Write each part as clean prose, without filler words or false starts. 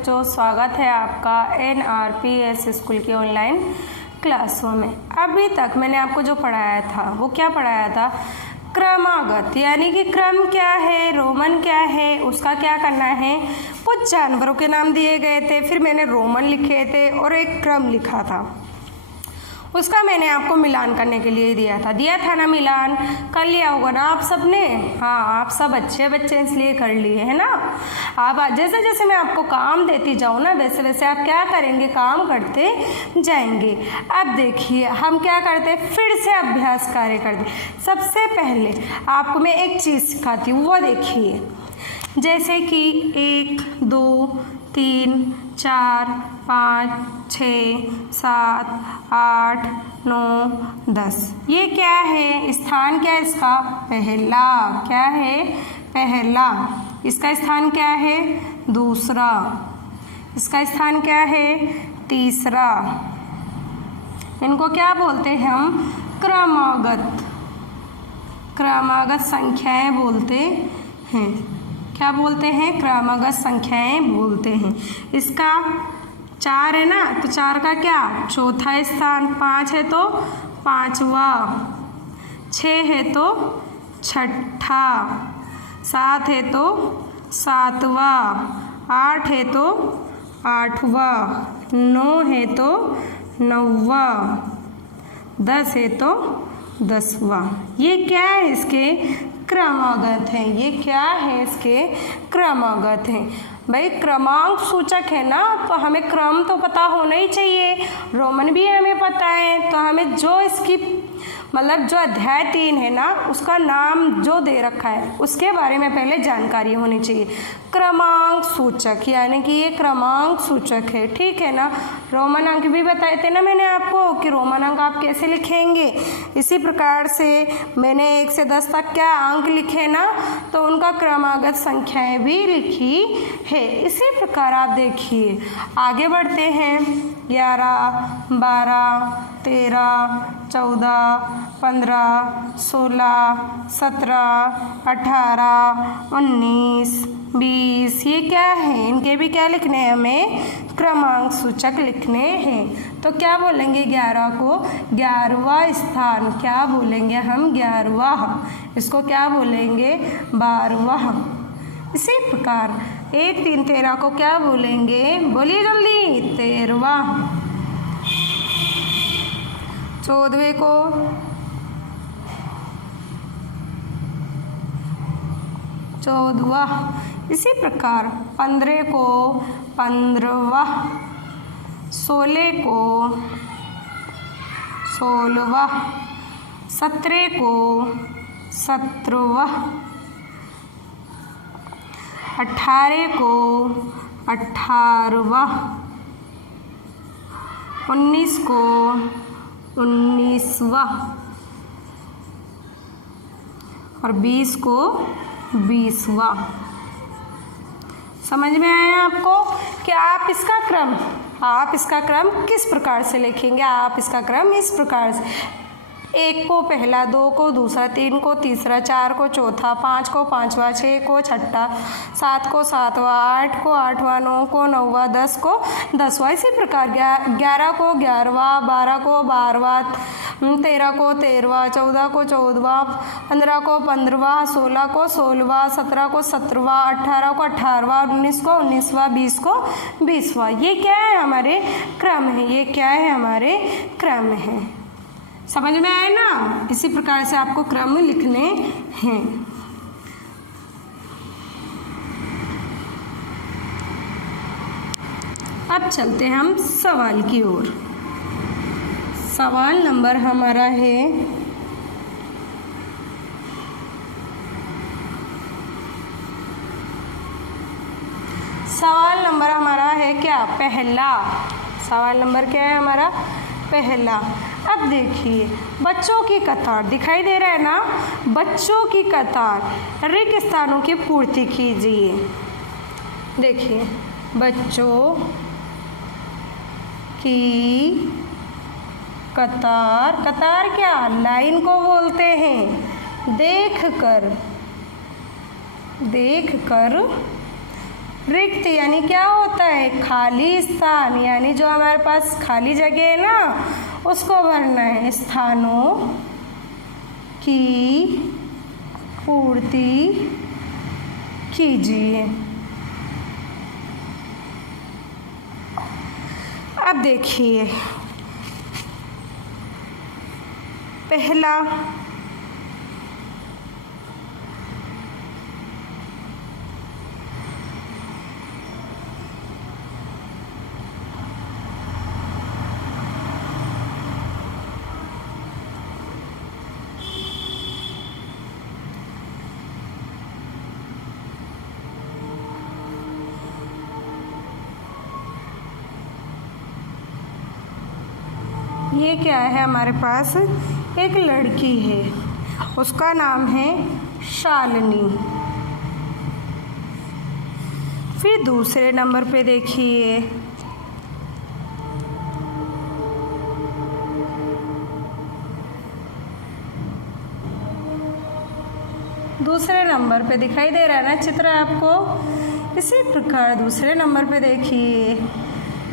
बच्चों, स्वागत है आपका NRPS स्कूल की ऑनलाइन क्लासों में। अभी तक मैंने आपको जो पढ़ाया था वो क्या पढ़ाया था, क्रमागत, यानी कि क्रम क्या है, रोमन क्या है, उसका क्या करना है। कुछ जानवरों के नाम दिए गए थे, फिर मैंने रोमन लिखे थे और एक क्रम लिखा था। उसका मैंने आपको मिलान करने के लिए दिया था ना मिलान। कर लिया होगा ना आप सब ने। हाँ, आप सब अच्छे बच्चे इसलिए कर लिए है ना। आप जैसे जैसे मैं आपको काम देती जाऊँ ना वैसे वैसे आप क्या करेंगे, काम करते जाएंगे। अब देखिए हम क्या करते, फिर से अभ्यास कार्य करते। सबसे पहले आपको मैं एक चीज़ सिखाती हूँ, वो देखिए। जैसे कि 1 2 3 4 5 6 7 8 9 10। ये क्या है, स्थान क्या है इसका, पहला। क्या है, पहला। इसका स्थान क्या है, दूसरा। इसका स्थान क्या है, तीसरा। इनको क्या बोलते हैं हम, क्रमागत। क्रमागत संख्याएं बोलते हैं। क्या बोलते हैं, क्रमागत संख्याएं बोलते हैं। इसका 4 है ना, तो 4 का क्या, चौथा स्थान। 5 है तो पांचवा। 6 है तो छठा। 7 है तो सातवा। 8 है तो आठवा। 9 है तो नौवा। 10 है तो 10वां। ये क्या है, इसके क्रमागत हैं। ये क्या है, इसके क्रमागत हैं। भाई क्रमांक सूचक है ना, तो हमें क्रम तो पता होना ही चाहिए। रोमन भी हमें पता है, तो हमें जो इसकी मतलब जो अध्याय 3 है ना, उसका नाम जो दे रखा है उसके बारे में पहले जानकारी होनी चाहिए। क्रमांक सूचक, यानी कि ये क्रमांक सूचक है, ठीक है ना। रोमन अंक भी बताए थे ना मैंने आपको कि रोमन अंक आप कैसे लिखेंगे। इसी प्रकार से मैंने 1 से 10 तक क्या अंक लिखे ना, तो उनका क्रमागत संख्याएं भी लिखी है। इसी प्रकार आप देखिए आगे बढ़ते हैं। 11 12 13 14 15 16 17 18 19 20। ये क्या है, इनके भी क्या लिखने हैं, हमें क्रमांक सूचक लिखने हैं। तो क्या बोलेंगे, 11 को 11वां स्थान। क्या बोलेंगे हम, 11वां। इसको क्या बोलेंगे, 12वां। इसी प्रकार 1 3 13 को क्या बोलेंगे, बोलिए जल्दी, 13वां। 14वें को 14वां। इसी प्रकार 15 को 15वां। 16 को 16वां। 17 को 17वां। 18 को 18वां। 19 को 19वां और 20 को 20वां। समझ में आया आपको कि आप इसका क्रम किस प्रकार से लिखेंगे। आप इसका क्रम इस प्रकार से, 1 को पहला, 2 को दूसरा, 3 को तीसरा, 4 को चौथा, 5 को पांचवा, 6 को छठा, 7 को सातवां, 8 को आठवां, 9 को नौवां, 10 को 10वां। इसी प्रकार 11 को 11वां, 12 को 12वां, 13 को 13वां, 14 को 14वां, 15 को 15वां, 16 को 16वां, 17 को 17वां, 18 को 18वां, 19 को 19वां, 20 को 20वां। ये क्या है, हमारे क्रम है। ये क्या है, हमारे क्रम है। समझ में आए ना। इसी प्रकार से आपको क्रम लिखने हैं। अब चलते हैं हम सवाल की ओर। सवाल नंबर हमारा है क्या, पहला। सवाल नंबर क्या है हमारा, पहला। अब देखिए बच्चों की कतार दिखाई दे रहा है ना, बच्चों की कतार रिक्त स्थानों की पूर्ति कीजिए। देखिए बच्चों की कतार, कतार क्या, लाइन को बोलते हैं। देख कर रिक्त यानी क्या होता है, खाली स्थान, यानी जो हमारे पास खाली जगह है ना उसको भरना है। स्थानों की पूर्ति कीजिए। अब देखिए पहला ये क्या है, हमारे पास एक लड़की है, उसका नाम है शालिनी। फिर दूसरे नंबर पे देखिए दूसरे नंबर पे दिखाई दे रहा है ना चित्र आपको। इसी प्रकार दूसरे नंबर पे देखिए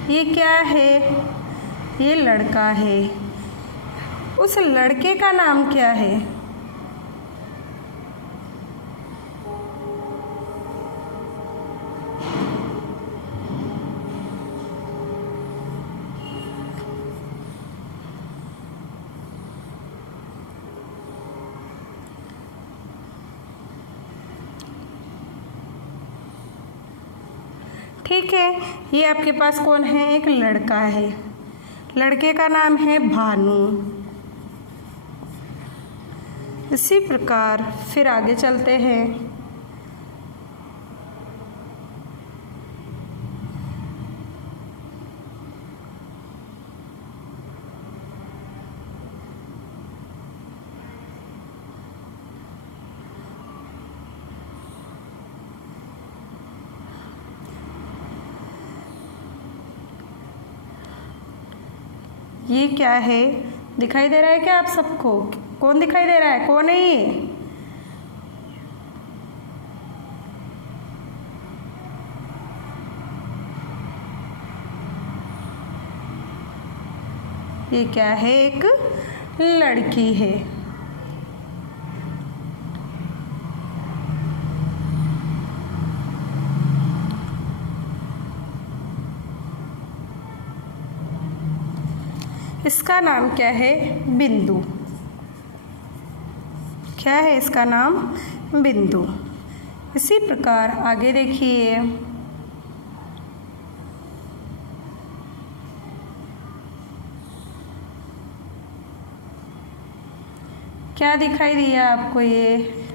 ये क्या है, ये लड़का है। उस लड़के का नाम क्या है, ठीक है। ये आपके पास कौन है, एक लड़का है, लड़के का नाम है भानु। इसी प्रकार फिर आगे चलते हैं। ये क्या है, दिखाई दे रहा है क्या आप सबको, कौन दिखाई दे रहा है, कौन है ये क्या है, एक लड़की है। इसका नाम क्या है, बिंदु। क्या है इसका नाम, बिंदु। इसी प्रकार आगे देखिए क्या दिखाई दिया आपको, ये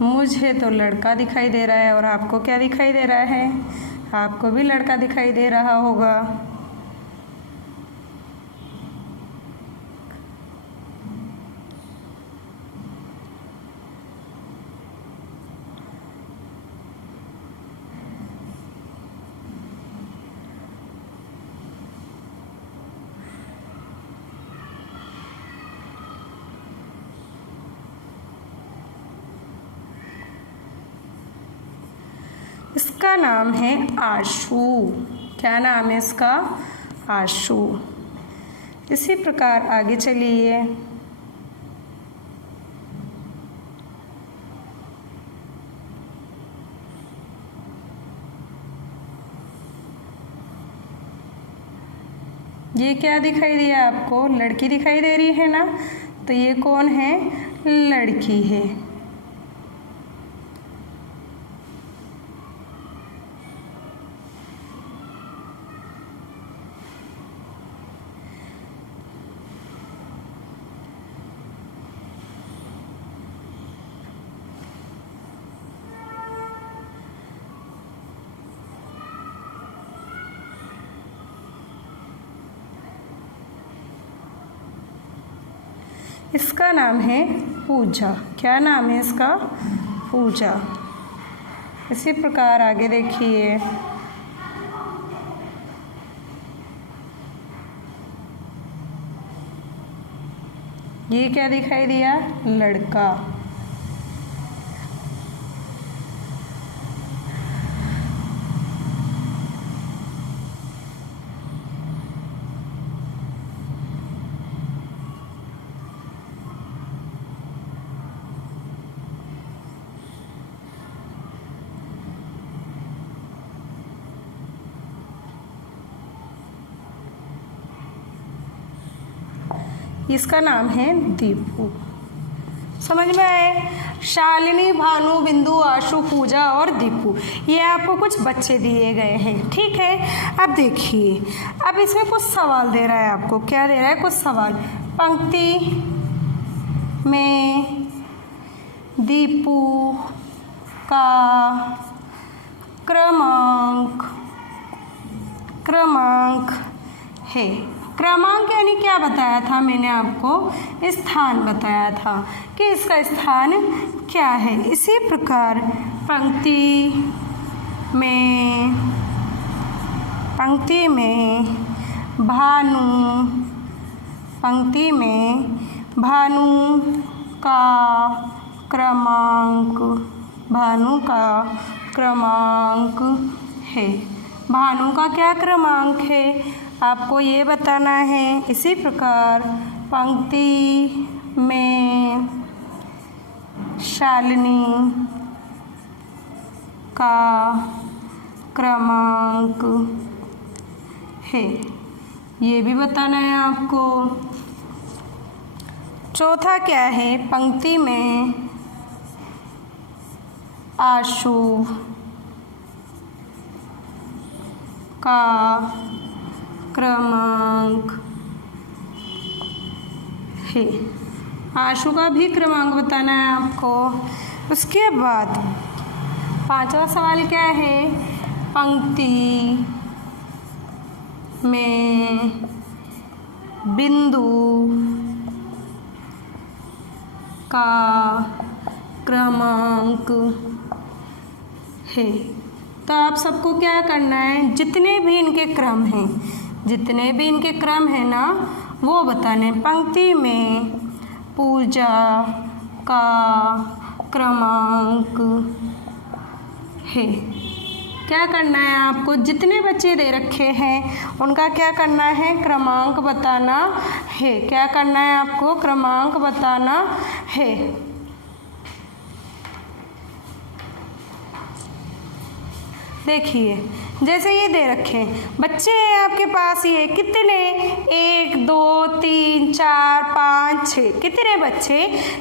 मुझे तो लड़का दिखाई दे रहा है, और आपको क्या दिखाई दे रहा है, आपको भी लड़का दिखाई दे रहा होगा। इसका नाम है आशु। क्या नाम है इसका, आशु। इसी प्रकार आगे चलिए। ये क्या दिखाई दिया आपको, लड़की दिखाई दे रही है ना, तो ये कौन है, लड़की है। इसका नाम है पूजा। क्या नाम है इसका, पूजा। इसी प्रकार आगे देखिए ये क्या दिखाई दिया, लड़का। इसका नाम है दीपू। समझ में आए? शालिनी, भानु, बिंदु, आशु, पूजा और दीपू, ये आपको कुछ बच्चे दिए गए हैं। ठीक है, अब देखिए, अब इसमें कुछ सवाल दे रहा है आपको। क्या दे रहा है? कुछ सवाल। पंक्ति में दीपू का क्रमांक है। क्रमांक यानी क्या बताया था मैंने आपको? स्थान बताया था कि इसका स्थान क्या है। इसी प्रकार पंक्ति में भानु का क्रमांक है। भानु का क्या क्रमांक है आपको ये बताना है। इसी प्रकार पंक्ति में शालिनी का क्रमांक है, ये भी बताना है आपको। चौथा क्या है? पंक्ति में आशु का क्रमांक है। आशु का भी क्रमांक बताना है आपको। उसके बाद पांचवा सवाल क्या है? पंक्ति में बिंदु का क्रमांक है। तो आप सबको क्या करना है? जितने भी इनके क्रम हैं ना, वो बताने। पंक्ति में पूजा का क्रमांक है। क्या करना है आपको? जितने बच्चे दे रखे हैं उनका क्या करना है? क्रमांक बताना है। क्या करना है आपको? क्रमांक बताना है। देखिए, जैसे ये दे रखे हैं बच्चे हैं आपके पास, ये कितने? 1 2 3 4 5 6। कितने बच्चे?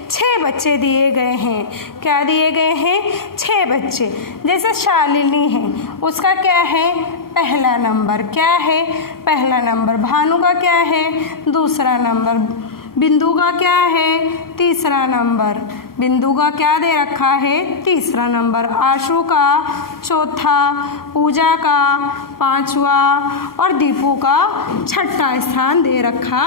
6 बच्चे दिए गए हैं। क्या दिए गए हैं? 6 बच्चे। जैसे शालिनी है, उसका क्या है? पहला नंबर। क्या है? पहला नंबर। भानु का क्या है? दूसरा नंबर। बिंदु का क्या है? तीसरा नंबर। बिंदु का क्या दे रखा है? तीसरा नंबर। आशु का चौथा, पूजा का पांचवा और दीपू का छठा स्थान दे रखा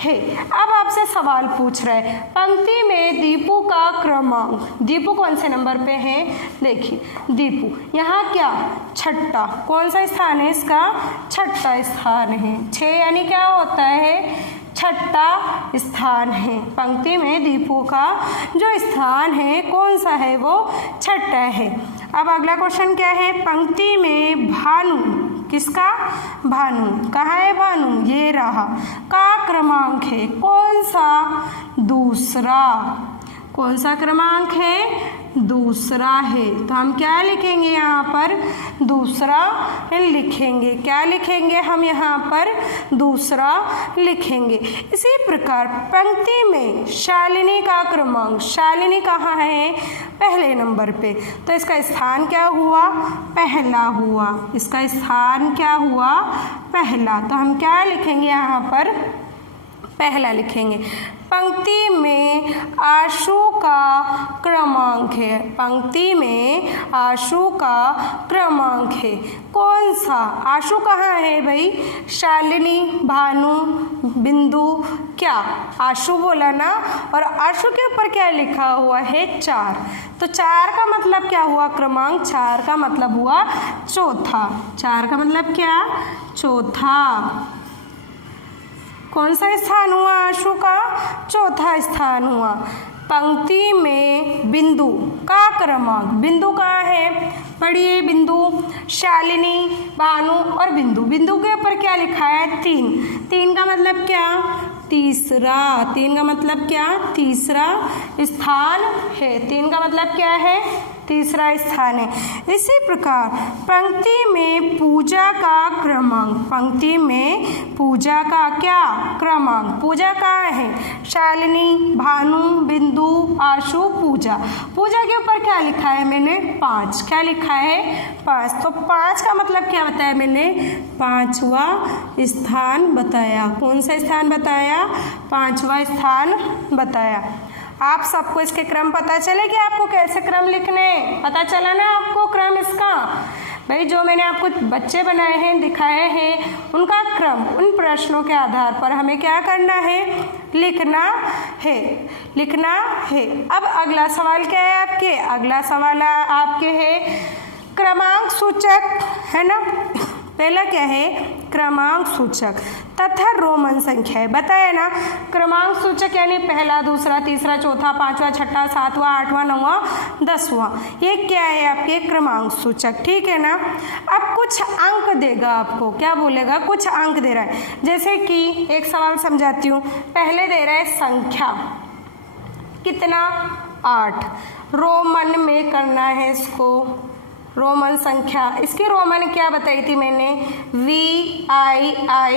है। अब आपसे सवाल पूछ रहे हैं, पंक्ति में दीपू का क्रमांक, दीपू कौन से नंबर पे है? देखिए, दीपू यहाँ क्या? छठा। कौन सा स्थान है इसका? छठा स्थान है। 6 यानी क्या होता है? छठा स्थान है। पंक्ति में दीपू का जो स्थान है कौन सा है? वो छठा है। अब अगला क्वेश्चन क्या है? पंक्ति में भानु, किसका? भानु। कहाँ है भानु? ये रहा। का क्रमांक है कौन सा? दूसरा। कौन सा क्रमांक है? दूसरा है। तो हम क्या लिखेंगे यहाँ पर? दूसरा लिखेंगे। क्या लिखेंगे हम यहाँ पर? दूसरा लिखेंगे। इसी प्रकार पंक्ति में शालिनी का क्रमांक, शालिनी कहाँ है? पहले नंबर पे। तो इसका स्थान क्या हुआ? पहला हुआ। इसका स्थान क्या हुआ? पहला। तो हम क्या लिखेंगे यहाँ पर? पहला लिखेंगे। पंक्ति में आशु का क्रमांक है। पंक्ति में आशु का क्रमांक है। कौन सा? आशु कहाँ है भाई? शालिनी, भानु, बिंदु, क्या? आशु बोला ना। और आशु के ऊपर क्या लिखा हुआ है? 4। तो 4 का मतलब क्या हुआ? क्रमांक। 4 का मतलब हुआ चौथा। 4 का मतलब क्या? चौथा। कौन सा स्थान हुआ आशु का? चौथा स्थान हुआ। पंक्ति में बिंदु का क्रमांक, बिंदु कहाँ है? पढ़िए, बिंदु शालिनी, भानु और बिंदु। बिंदु के ऊपर क्या लिखा है? 3। 3 का मतलब क्या? तीसरा। 3 का मतलब क्या? तीसरा स्थान है। 3 का मतलब क्या है? तीसरा स्थान है। इसी प्रकार पंक्ति में पूजा पूजा का क्रमांक, पंक्ति में पूजा का क्या क्रमांक, पूजा कहाँ है, शालिनी, भानु, बिंदु, आशु, पूजा। पूजा के ऊपर क्या लिखा है मैंने, 5, क्या लिखा है 5, तो 5 का मतलब क्या बताया मैंने, 5वां स्थान बताया। कौन सा स्थान बताया, 5वां स्थान बताया। आप सबको इसके क्रम पता चले कि आपको कैसे क्रम लिखने, पता चला ना आपको क्रम इसका। भाई जो मैंने आपको बच्चे बनाए हैं, दिखाए हैं, उनका क्रम, उन प्रश्नों के आधार पर हमें क्या करना है, लिखना है, लिखना है। अब अगला सवाल क्या है आपके, अगला सवाल आपके है क्रमांक सूचक, है ना। पहला क्या है, क्रमांक सूचक तथा रोमन संख्या है, बताया ना। क्रमांक सूचक यानी पहला, दूसरा, तीसरा, चौथा, 5वां, 6वां, 7वां, 8वां, 9वां, 10वां, ये क्या है आपके क्रमांक सूचक, ठीक है ना। अब कुछ अंक देगा आपको, क्या बोलेगा, कुछ अंक दे रहा है। जैसे कि एक सवाल समझाती हूँ। पहले दे रहा है संख्या, कितना, 8, रोमन में करना है इसको, रोमन संख्या। इसकी रोमन क्या बताई थी मैंने, VIII,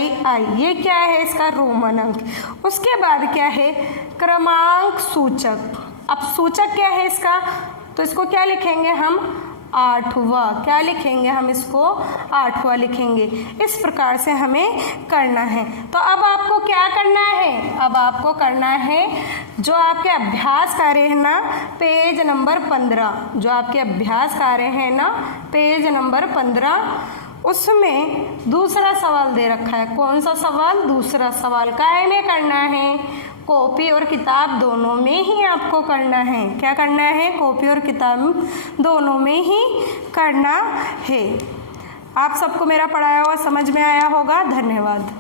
ये क्या है इसका रोमन अंक। उसके बाद क्या है क्रमांक सूचक। अब सूचक क्या है इसका, तो इसको क्या लिखेंगे हम, 8वां, क्या लिखेंगे हम इसको, 8वां लिखेंगे। इस प्रकार से हमें करना है। तो अब आपको क्या करना है, अब आपको करना है जो आपके अभ्यास कार्य है ना, पेज नंबर 15, जो आपके अभ्यास कार्य है ना, पेज नंबर 15, उसमें दूसरा सवाल दे रखा है। कौन सा सवाल, दूसरा सवाल। काहे में करना है, कॉपी और किताब दोनों में ही आपको करना है। क्या करना है, कॉपी और किताब दोनों में ही करना है। आप सबको मेरा पढ़ाया हुआ समझ में आया होगा। धन्यवाद।